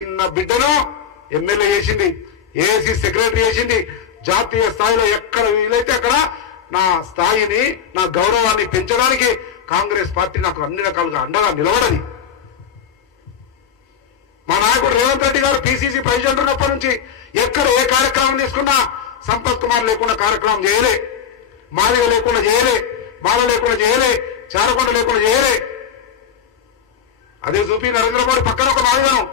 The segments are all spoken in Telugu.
నా బిడ్డను ఎమ్మెల్యే చేసింది, ఏసీ సెక్రటరీ చేసింది. జాతీయ స్థాయిలో ఎక్కడ వీలైతే అక్కడ నా స్థాయిని, నా గౌరవాన్ని పెంచడానికి కాంగ్రెస్ పార్టీ నాకు అన్ని రకాలుగా అండగా నిలబడది. మా నాయకుడు రేవంత్ రెడ్డి గారు పిసిసి ప్రెసిడెంట్ ఉన్నప్పటి నుంచి ఎక్కడ ఏ కార్యక్రమం తీసుకున్నా సంపత్ కుమార్ లేకుండా కార్యక్రమం చేయలే, మాదిగ లేకుండా చేయలే, బాల లేకుండా చేయలే, చారకొండ లేకుండా చేయలే. అదే చూపి నరేంద్ర మోడీ పక్కన ఒక మాదిగను,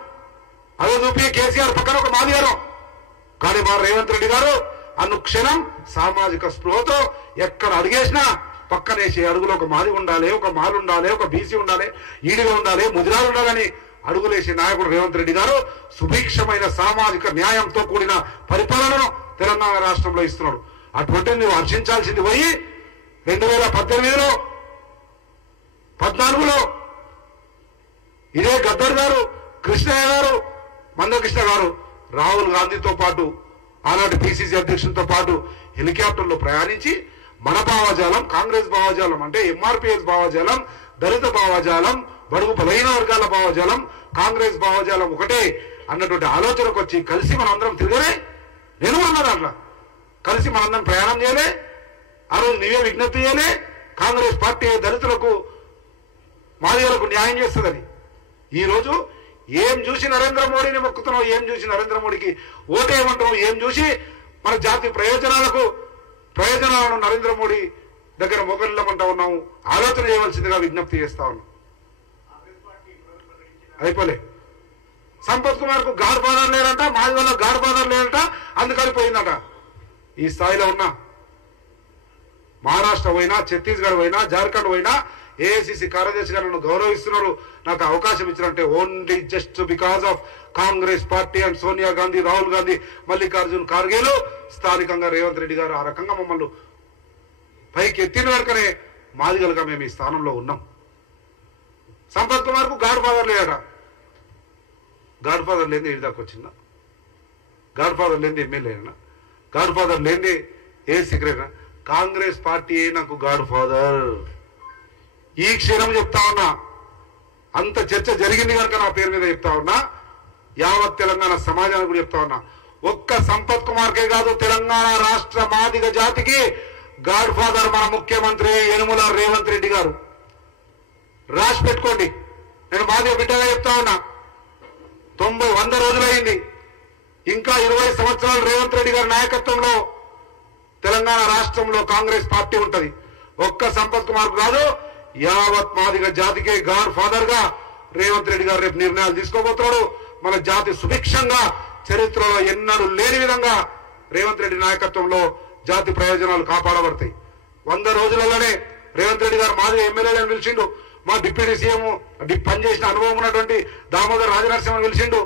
అదే చూపి కేసీఆర్ పక్కన ఒక మాదిగను. కానీ మా రేవంత్ రెడ్డి గారు అనుక్షణం సామాజిక స్పృహతో ఎక్కడ అడిగేసినా పక్కనేసి అడుగులో ఒక మాది ఉండాలి, ఒక మాలు ఉండాలి, ఒక బీసీ ఉండాలి, ఈడిగా ఉండాలి, ముదిరాలు ఉండాలని అడుగులేసే నాయకుడు రేవంత్ రెడ్డి గారు సుభిక్షమైన సామాజిక న్యాయంతో కూడిన పరిపాలనను తెలంగాణ రాష్ట్రంలో ఇస్తున్నాడు. అటువంటి నువ్వు హర్షించాల్సింది పోయి 2018లో 14లో ఇదే గద్దర్ గారు, కృష్ణయ్య గారు, మందకృష్ణ గారు రాహుల్ గాంధీతో పాటు ఆనాటి పిసిసి అధ్యక్షులతో పాటు హెలికాప్టర్లో ప్రయాణించి మన భావజాలం, కాంగ్రెస్ భావజాలం అంటే ఎంఆర్పిఎస్ భావజాలం, దళిత భావజాలం, బడుగు బలహీన వర్గాల భావజాలం, కాంగ్రెస్ భావజాలం ఒకటే అన్నటువంటి ఆలోచనకు వచ్చి కలిసి మనందరం తిరగలే. నేను అన్నా దాంట్లో కలిసి మనందరం ప్రయాణం చేయలే. ఆ రోజు నీవే విజ్ఞప్తి చేయలే, కాంగ్రెస్ పార్టీ దళితులకు మాదిగలకు న్యాయం చేస్తుందని. ఈరోజు ఏం చూసి నరేంద్ర మోడీని మొక్కుతున్నావు, ఏం చూసి నరేంద్ర మోడీకి ఓటేయమంటున్నావు, ఏం చూసి మన జాతి ప్రయోజనాలను నరేంద్ర మోడీ దగ్గర మొగలిల్లమంటా ఉన్నాము. ఆలోచన చేయవలసిందిగా విజ్ఞప్తి చేస్తా ఉన్నాం. అయిపోలే. సంపత్ కుమార్ కు గాడ్ ఫాదర్ లేరంట, మాది వల్ల గాడ్ ఫాదర్ లేరంట, అందుకని పోయిందట. ఈ స్థాయిలో ఉన్నా మహారాష్ట్ర పోయినా, ఛత్తీస్గఢ్ పోయినా, జార్ఖండ్ పోయినా ఏఐసిసి కార్యదర్శి గారు నన్ను గౌరవిస్తున్నారు, నాకు అవకాశం ఇచ్చినట్టే only just because of Congress party and Sonia Gandhi, Rahul Gandhi, Mallikarjun ఖార్గేలు, స్థానికంగా రేవంత్ రెడ్డి గారు ఆ రకంగా మమ్మల్ని పైకి ఎత్తిన వరకనే మాదిగలుగా మేము ఈ స్థానంలో ఉన్నాం. సంపత్ కుమార్ కు గాడ్ ఫాదర్ లేదట. గాడ్ ఫాదర్ లేని ఇది దాకా వచ్చిందా? గాడ్ ఫాదర్ లేని ఎమ్మెల్యే అయినా, గాడ్ ఫాదర్ లేని ఏ సెక్రటరీ, కాంగ్రెస్ పార్టీ నాకు గాడ్ ఫాదర్. ఈ క్షణం చెప్తా ఉన్నా, అంత చర్చ జరిగింది కనుక నా పేరు మీద చెప్తా ఉన్నా, యావత్ తెలంగాణ సమాజానికి కూడా చెప్తా ఉన్నా. ఒక్క సంపత్ కుమార్కే కాదు, తెలంగాణ రాష్ట్ర మాదిగ జాతికి గాడ్ ఫాదర్ మన ముఖ్యమంత్రి యనుమల రేవంత్ రెడ్డి గారు. రాసి పెట్టుకోండి. నేను మాదిగ బిడ్డగా చెప్తా ఉన్నా. 100 రోజులైంది, ఇంకా 20 సంవత్సరాలు రేవంత్ రెడ్డి గారి నాయకత్వంలో తెలంగాణ రాష్ట్రంలో కాంగ్రెస్ పార్టీ ఉంటది. ఒక్క సంపత్ కుమార్ కాదు, యావత్ మాదిగ జాతికే గాడ్ ఫాదర్ గా రేవంత్ రెడ్డి గారు రేపు నిర్ణయాలు తీసుకోబోతున్నాడు. మన జాతి సుభిక్షంగా చరిత్రలో ఎన్నడూ లేని విధంగా రేవంత్ రెడ్డి నాయకత్వంలో జాతి ప్రయోజనాలు కాపాడబడతాయి. 100 రోజులలోనే రేవంత్ రెడ్డి గారు మాదిగ ఎమ్మెల్యేలను పిలిచిండు. మా డిప్యూటీ సీఎం పనిచేసిన అనుభవం ఉన్నటువంటి దామోదర్ రాజనరసింహను పిలిచిండు.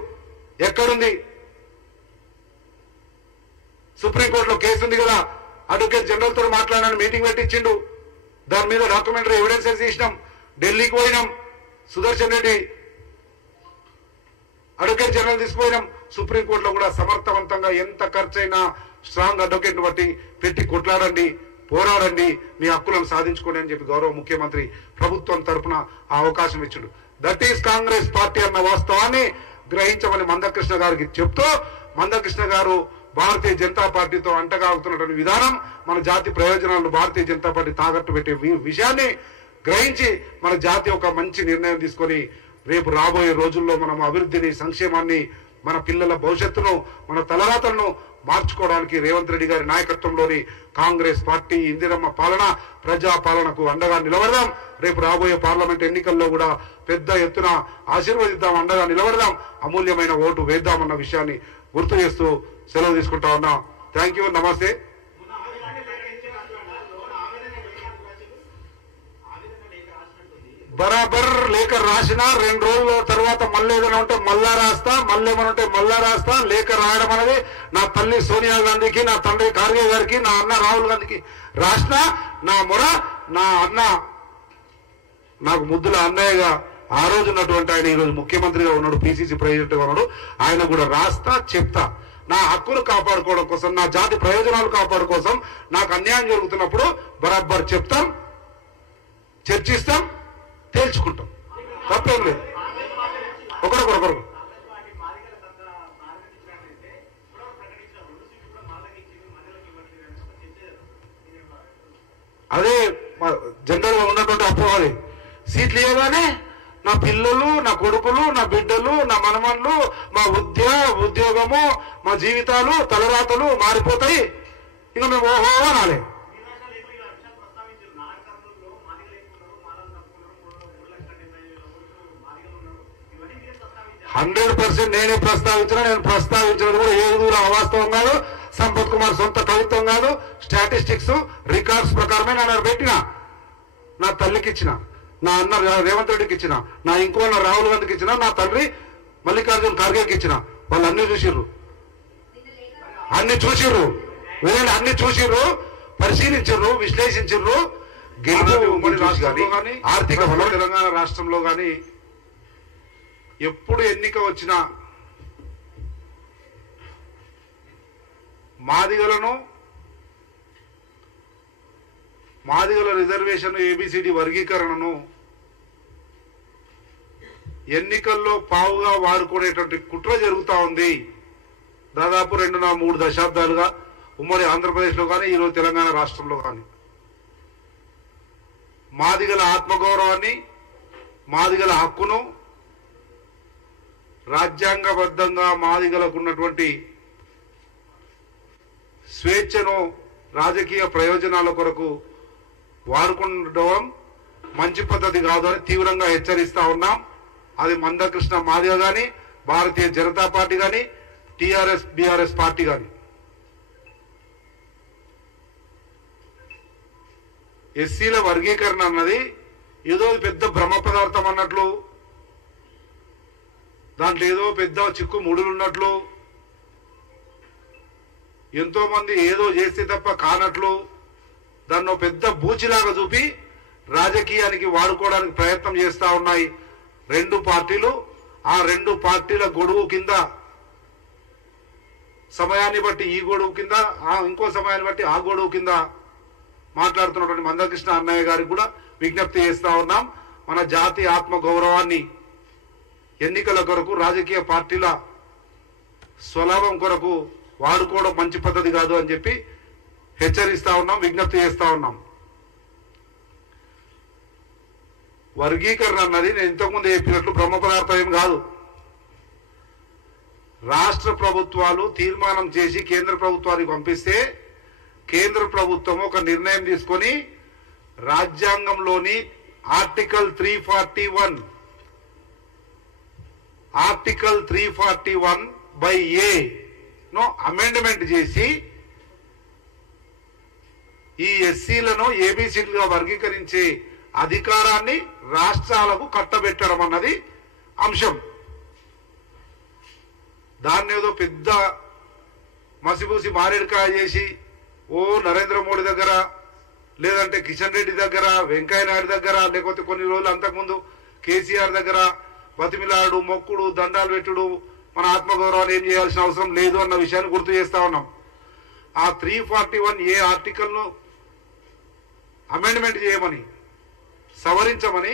ఎక్కడుంది? సుప్రీంకోర్టులో కేసు ఉంది కదా, అడ్వకేట్ జనరల్ తో మాట్లాడాలని మీటింగ్ పెట్టించిండు. దాని మీద డాక్యుమెంటరీ ఎవిడెన్సెస్ తీసినాం. ఢిల్లీకి పోయినాం, సుదర్శన్ రెడ్డి అడ్వకేట్ జనరల్ తీసుకుపోయినాం. సుప్రీంకోర్టులో కూడా సమర్థవంతంగా ఎంత ఖర్చైనా స్ట్రాంగ్ అడ్వకేట్ బట్టి పెట్టి కొట్లాడండి, పోరాడండి, మీ హక్కులను సాధించుకోండి అని చెప్పి గౌరవ ముఖ్యమంత్రి ప్రభుత్వం తరఫున ఆ అవకాశం ఇచ్చాడు. దట్ ఈస్ కాంగ్రెస్ పార్టీ అన్న వాస్తవాన్ని గ్రహించమని మందకృష్ణ గారికి చెప్తూ, మందకృష్ణ గారు భారతీయ జనతా పార్టీతో అంటగాగుతున్నటువంటి విధానం మన జాతి ప్రయోజనాలను భారతీయ జనతా పార్టీ తాకట్టు పెట్టే విషయాన్ని గ్రహించి మన జాతి ఒక మంచి నిర్ణయం తీసుకొని రేపు రాబోయే రోజుల్లో మనం అభివృద్ధిని, సంక్షేమాన్ని, మన పిల్లల భవిష్యత్తును, మన తలరాతలను మార్చుకోవడానికి రేవంత్ రెడ్డి గారి నాయకత్వంలోని కాంగ్రెస్ పార్టీ ఇందిరమ్మ పాలన, ప్రజా పాలనకు అండగా నిలబడదాం. రేపు రాబోయే పార్లమెంట్ ఎన్నికల్లో కూడా పెద్ద ఎత్తున ఆశీర్వదిద్దాం, అండగా నిలబడదాం, అమూల్యమైన ఓటు వేద్దామన్న విషయాన్ని గుర్తు చేస్తూ సెలవు తీసుకుంటా ఉన్నా. థ్యాంక్ యూ, నమస్తే. బరాబర్ లేఖ రాసిన 2 రోజుల తర్వాత మళ్ళీ ఏదైనా ఉంటే మళ్ళా రాస్తా, మళ్ళీ ఏమైనా ఉంటే మళ్ళా రాస్తా. లేఖ రాయడం అనేది నా తల్లి సోనియా గాంధీకి, నా తండ్రి ఖార్గే గారికి, నా అన్న రాహుల్ గాంధీకి రాసిన నా మొర, నా అన్న నాకు ముద్దుల అన్నయ్యగా ఆ రోజు ఉన్నటువంటి ఆయన ఈరోజు ముఖ్యమంత్రిగా ఉన్నాడు, పిసిసి ప్రెసిడెంట్ గా ఉన్నాడు. ఆయన కూడా రాస్తా, చెప్తా. నా హక్కులు కాపాడుకోవడం కోసం, నా జాతి ప్రయోజనాలు కాపాడు కోసం నాకు అన్యాయం జరుగుతున్నప్పుడు బరాబర్ చెప్తాం, చర్చిస్తాం, తేల్చుకుంటాం. తప్పేం లేదు. ఒకరొకరు అదే జనరల్గా ఉన్నటువంటి అపోహది. సీట్లు ఇవ్వగానే నా పిల్లలు, నా కొడుకులు, నా బిడ్డలు, నా మనమన్లు, మా ఉద్యోగము, మా జీవితాలు, తలరాతలు మారిపోతాయి, ఇంకా మేము ఓహో అనాలి. నేనే ప్రస్తావించిన, నేను ప్రస్తావించినది కూడా ఏ విధంగా అవాస్తవం కాదు, సంపత్ కుమార్ సొంత కవిత్వం కాదు, స్టాటిస్టిక్స్ రికార్డ్స్ ప్రకారమే నేను పెట్టిన. నా తల్లికి ఇచ్చిన, నా అన్న రేవంత్ రెడ్డికి ఇచ్చిన, నా ఇంకో అన్న రాహుల్ గాంధీకి ఇచ్చిన, నా తండ్రి మల్లికార్జున్ ఖార్గేకి ఇచ్చిన. వాళ్ళు అన్ని చూసిర్రు, అన్ని చూసిర్రు, పరిశీలించరు, విశ్లేషించరు. గెలుపు ఉమ్మడి రాష్ట్రంలో కానీ, ఆర్థిక వనరు తెలంగాణ రాష్ట్రంలో కానీ ఎప్పుడు ఎన్నిక వచ్చినా మాదిగల రిజర్వేషన్, ఏబిసిడి వర్గీకరణను ఎన్నికల్లో పావుగా వాడుకునేటువంటి కుట్ర జరుగుతూ ఉంది. దాదాపు 2-3 దశాబ్దాలుగా ఉమ్మడి ఆంధ్రప్రదేశ్లో కానీ, ఈరోజు తెలంగాణ రాష్ట్రంలో కానీ మాదిగల ఆత్మగౌరవాన్ని, మాదిగల హక్కును, రాజ్యాంగబద్ధంగా మాదిగలకు ఉన్నటువంటి స్వేచ్ఛను రాజకీయ ప్రయోజనాల కొరకు వాడుకుండడం మంచి పద్ధతి కాదు అని తీవ్రంగా హెచ్చరిస్తా ఉన్నాం. అది మందకృష్ణ మాదిగ కానీ, భారతీయ జనతా పార్టీ కానీ, టిఆర్ఎస్ బిఆర్ఎస్ పార్టీ కానీ. ఎస్సీల వర్గీకరణ అన్నది ఏదో పెద్ద బ్రహ్మ పదార్థం అన్నట్లు, దాంట్లో ఏదో పెద్ద చిక్కు ముడులు ఉన్నట్లు, ఎంతో మంది ఏదో చేస్తే తప్ప కానట్లు, దాన్ని పెద్ద బూచిలాగా చూపి రాజకీయానికి వాడుకోవడానికి ప్రయత్నం చేస్తా ఉన్నాయి 2 పార్టీలు. ఆ 2 పార్టీల గొడుగు కింద, సమయాన్ని బట్టి ఈ గొడుగు కింద, ఇంకో సమయాన్ని బట్టి ఆ గొడుగు కింద మాట్లాడుతున్నటువంటి మందకృష్ణ అన్నయ్య గారికి కూడా విజ్ఞప్తి చేస్తా ఉన్నాం. మన జాతి ఆత్మ గౌరవాన్ని ఎన్నికల కొరకు, రాజకీయ పార్టీల స్వలాభం కొరకు వాడుకోవడం మంచి పద్ధతి కాదు అని చెప్పి హెచ్చరిస్తా ఉన్నాం, విజ్ఞప్తి చేస్తా ఉన్నాం. వర్గీకరణ అన్నది నేను ఇంతకుముందు చెప్పినట్లు బ్రహ్మ పదార్థం ఏం కాదు. రాష్ట్ర ప్రభుత్వాలు తీర్మానం చేసి కేంద్ర ప్రభుత్వానికి పంపిస్తే కేంద్ర ప్రభుత్వం ఒక నిర్ణయం తీసుకొని రాజ్యాంగంలోని ఆర్టికల్ 341/A ను అమెండ్మెంట్ చేసి ఈ ఎస్సీలను ఏబిసిలుగా వర్గీకరించే అధికారాన్ని రాష్ట్రాలకు కట్టబెట్టడం అన్నది అంశం. దాన్ని ఏదో పెద్ద మసిపూసి మారేడుకాయ చేసి నరేంద్ర మోడీ దగ్గర, లేదంటే కిషన్ రెడ్డి దగ్గర, వెంకయ్య నాయుడు దగ్గర, లేకపోతే కొన్ని రోజులు అంతకుముందు కేసీఆర్ దగ్గర బతిమిలాడు, మొక్కుడు, దండాలు పెట్టుడు, మన ఆత్మగౌరవాన్ని ఏం చేయాల్సిన అవసరం లేదు అన్న విషయాన్ని గుర్తు చేస్తా ఉన్నాం. ఆ 341A ఆర్టికల్ను అమెండ్మెంట్ చేయమని, సవరించమని